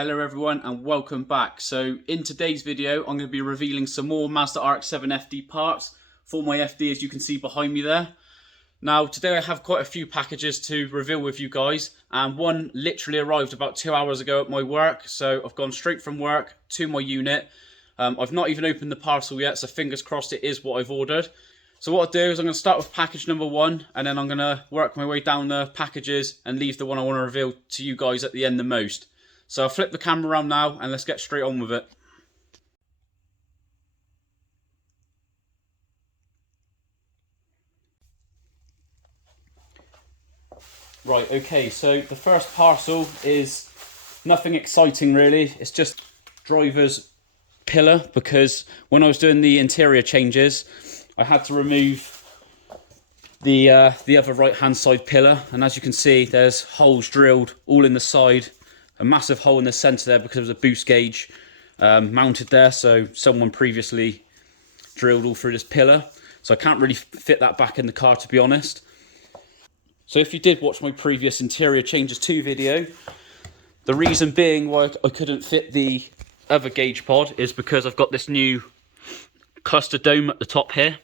Hello everyone and welcome back. So in today's video I'm going to be revealing some more Mazda Rx7 FD parts for my FD, as you can see behind me there. Now today I have quite a few packages to reveal with you guys, and one literally arrived about 2 hours ago at my work. So I've gone straight from work to my unit. I've not even opened the parcel yet, so fingers crossed it is what I've ordered. So what I'll do is I'm going to start with package number one, and then I'm going to work my way down the packages and leave the one I want to reveal to you guys at the end the most. So I'll flip the camera around now and let's get straight on with it. Right, okay, so the first parcel is nothing exciting really. It's just driver's pillar, because when I was doing the interior changes, I had to remove the other right hand side pillar, and as you can see there's holes drilled all in the side, a massive hole in the centre there because there was a boost gauge mounted there, so someone previously drilled all through this pillar, so I can't really fit that back in the car, to be honest. So if you did watch my previous interior changes 2 video, the reason being why I couldn't fit the other gauge pod is because I've got this new cluster dome at the top here.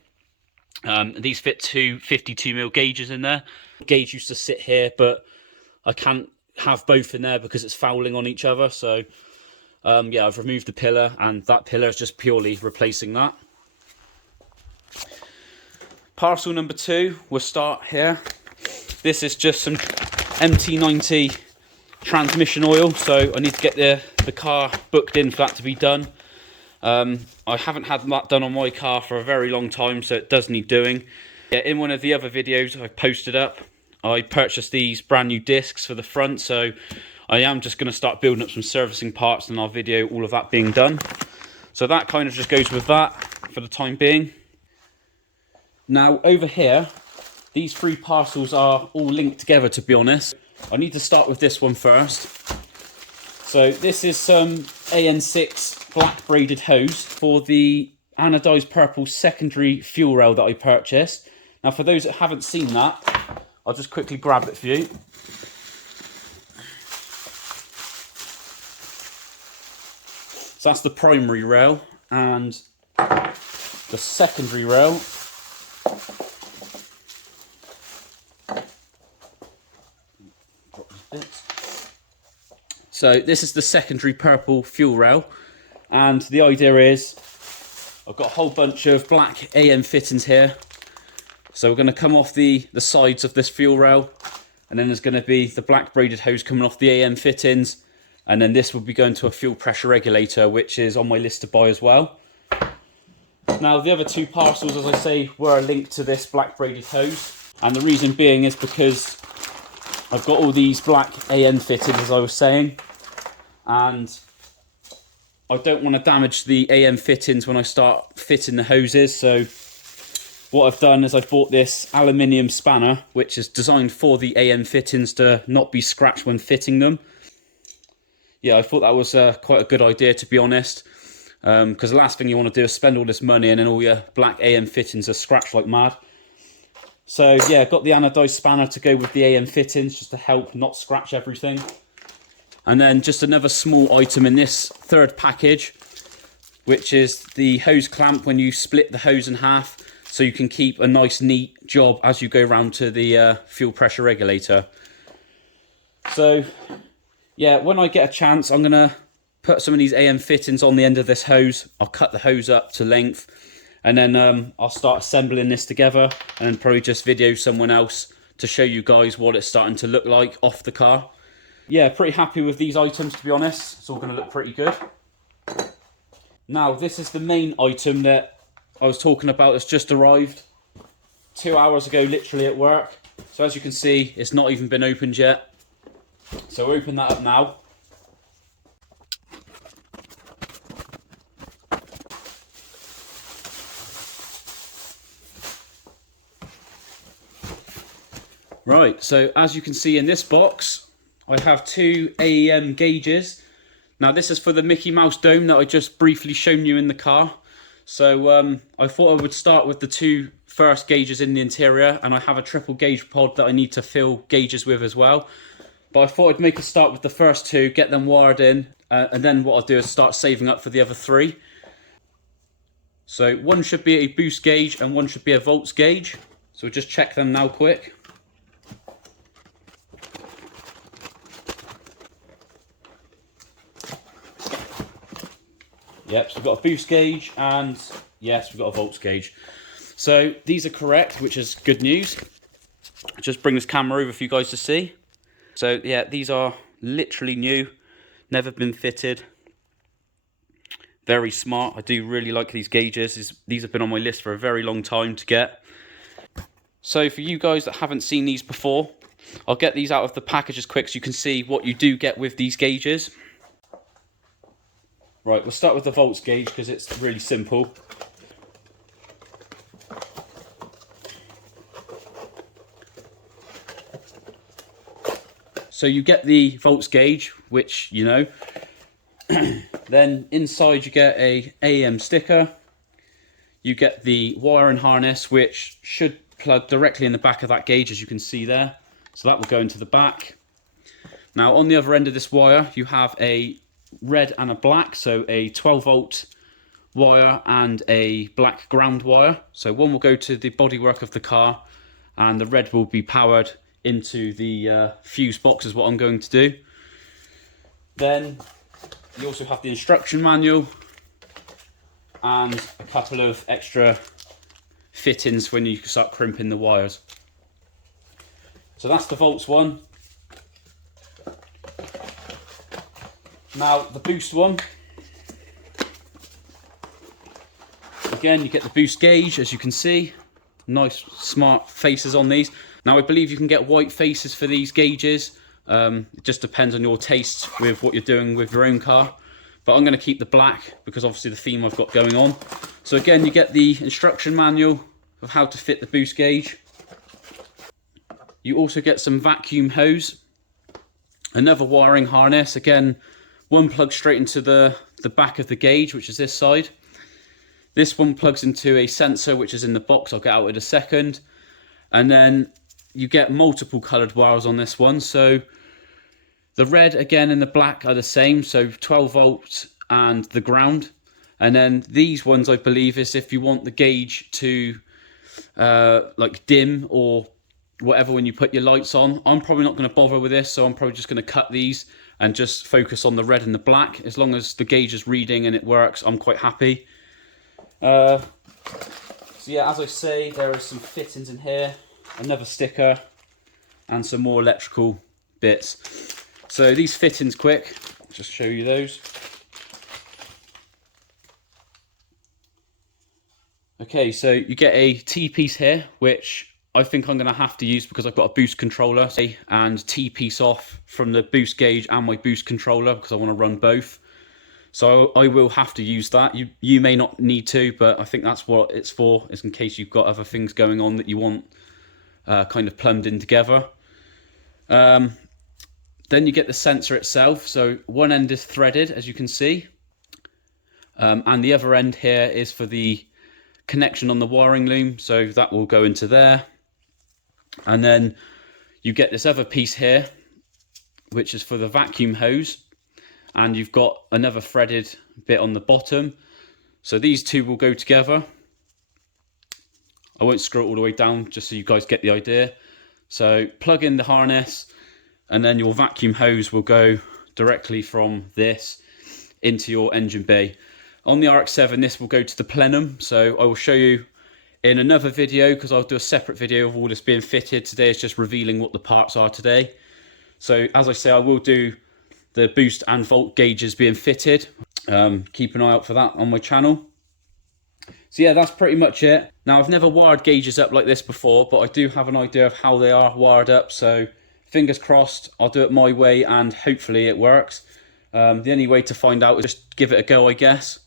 These fit two 52mm gauges in there. The gauge used to sit here, but I can't have both in there because it's fouling on each other. So yeah, I've removed the pillar, and that pillar is just purely replacing that. Parcel number 2, we'll start here. This is just some MT90 transmission oil, so I need to get the car booked in for that to be done. I haven't had that done on my car for a very long time, so it does need doing. Yeah, in one of the other videos I posted up, I purchased these brand new discs for the front, so I am just going to start building up some servicing parts, and I'll video all of that being done. So that kind of just goes with that for the time being. Now over here, these 3 parcels are all linked together, to be honest. I need to start with this one first. So this is some AN6 black braided hose for the anodised purple secondary fuel rail that I purchased. Now for those that haven't seen that, I'll just quickly grab it for you. So that's the primary rail, and the secondary rail So this is the secondary purple fuel rail, and the idea is I've got a whole bunch of black AEM fittings here. So we're going to come off the sides of this fuel rail, and then there's going to be the black braided hose coming off the AEM fittings, and then this will be going to a fuel pressure regulator, which is on my list to buy as well. Now the other 2 parcels, as I say, were linked to this black braided hose, and the reason being is because I've got all these black AN fittings, as I was saying, and I don't want to damage the AM fittings when I start fitting the hoses. So what I've done is I've bought this aluminium spanner, which is designed for the AM fittings to not be scratched when fitting them. Yeah, I thought that was quite a good idea, to be honest, because the last thing you want to do is spend all this money and then all your black AM fittings are scratched like mad. So yeah, got the anodised spanner to go with the AM fittings, just to help not scratch everything. And then just another small item in this 3rd package, which is the hose clamp when you split the hose in half, so you can keep a nice neat job as you go round to the fuel pressure regulator. So yeah, when I get a chance, I'm going to put some of these AM fittings on the end of this hose. I'll cut the hose up to length, and then I'll start assembling this together, and then probably just video someone else to show you guys what it's starting to look like off the car. Yeah, pretty happy with these items, to be honest. It's all going to look pretty good. Now, this is the main item that I was talking about. It's just arrived 2 hours ago, literally at work. So as you can see, it's not even been opened yet. So we'll open that up now. Right, so as you can see in this box, I have 2 AEM gauges. Now this is for the Mickey Mouse dome that I just briefly shown you in the car. So I thought I would start with the 2 first gauges in the interior, and I have a triple gauge pod that I need to fill gauges with as well. But I thought I'd make a start with the first two, get them wired in, and then what I'll do is start saving up for the other three. So one should be a boost gauge and one should be a volts gauge. So we'll just check them now quick. Yep, so we've got a boost gauge and yes, we've got a volts gauge. So these are correct, which is good news. I'll just bring this camera over for you guys to see. So yeah, these are literally new, never been fitted. Very smart. I do really like these gauges. These have been on my list for a very long time to get. So for you guys that haven't seen these before, I'll get these out of the package as quick so you can see what you do get with these gauges. Right, we'll start with the volts gauge because it's really simple. So you get the volts gauge, which you know. Then inside you get a AEM sticker. You get the wire and harness, which should plug directly in the back of that gauge, as you can see there. So that will go into the back. Now on the other end of this wire, you have a red and a black, so a 12 volt wire and a black ground wire. So one will go to the bodywork of the car and the red will be powered into the fuse box is what I'm going to do. Then you also have the instruction manual and a couple of extra fittings when you start crimping the wires. So that's the volts one. Now the boost one. Again, you get the boost gauge, as you can see. Nice smart faces on these. Now I believe you can get white faces for these gauges. It just depends on your taste with what you're doing with your own car. But I'm going to keep the black because obviously the theme I've got going on. So again, you get the instruction manual of how to fit the boost gauge. You also get some vacuum hose, another wiring harness. Again, one plugs straight into the back of the gauge, which is this side. This one plugs into a sensor, which is in the box. I'll get out in a second. And then you get multiple coloured wires on this one. So the red, again, and the black are the same. So 12 volts and the ground. And then these ones, I believe, is if you want the gauge to like dim or whatever when you put your lights on. I'm probably not going to bother with this, so I'm probably just going to cut these and just focus on the red and the black. As long as the gauge is reading and it works, I'm quite happy. So yeah, as I say, there are some fittings in here, another sticker, and some more electrical bits. So these fittings quick, just show you those. Okay, so you get a T-piece here, which I think I'm going to have to use because I've got a boost controller, and T-piece off from the boost gauge and my boost controller because I want to run both. So I will have to use that. You may not need to, but I think that's what it's for, is in case you've got other things going on that you want kind of plumbed in together. Then you get the sensor itself. So one end is threaded, as you can see. And the other end here is for the connection on the wiring loom. So that will go into there. And then you get this other piece here, which is for the vacuum hose. And you've got another threaded bit on the bottom. So these two will go together. I won't screw it all the way down, just so you guys get the idea. So plug in the harness, and then your vacuum hose will go directly from this into your engine bay. On the RX-7, this will go to the plenum. So I will show you in another video, because I'll do a separate video of all this being fitted. Today is just revealing what the parts are today. So as I say, I will do the boost and volt gauges being fitted. Keep an eye out for that on my channel. So yeah, that's pretty much it. Now, I've never wired gauges up like this before, but I do have an idea of how they are wired up. So fingers crossed, I'll do it my way and hopefully it works. The only way to find out is just give it a go, I guess.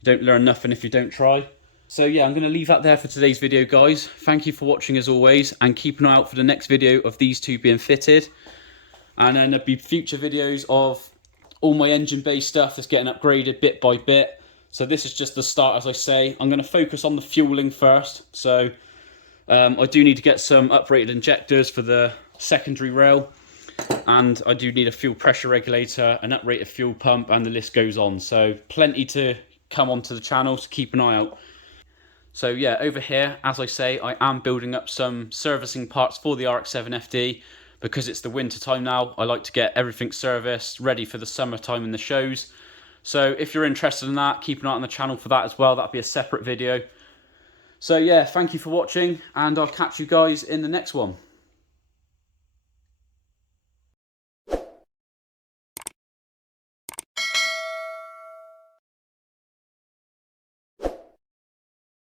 You don't learn nothing if you don't try. So yeah, I'm going to leave that there for today's video, guys. Thank you for watching as always, and keep an eye out for the next video of these two being fitted. And then there'll be future videos of all my engine bay stuff that's getting upgraded bit by bit. So this is just the start, as I say. I'm going to focus on the fueling first. So I do need to get some uprated injectors for the secondary rail. and I do need a fuel pressure regulator, an uprated fuel pump, and the list goes on. So plenty to come onto the channel, so keep an eye out. So yeah, over here, as I say, I am building up some servicing parts for the RX-7 FD. Because it's the winter time now, I like to get everything serviced, ready for the summertime in the shows. So if you're interested in that, keep an eye on the channel for that as well. That'll be a separate video. So yeah, thank you for watching, and I'll catch you guys in the next one.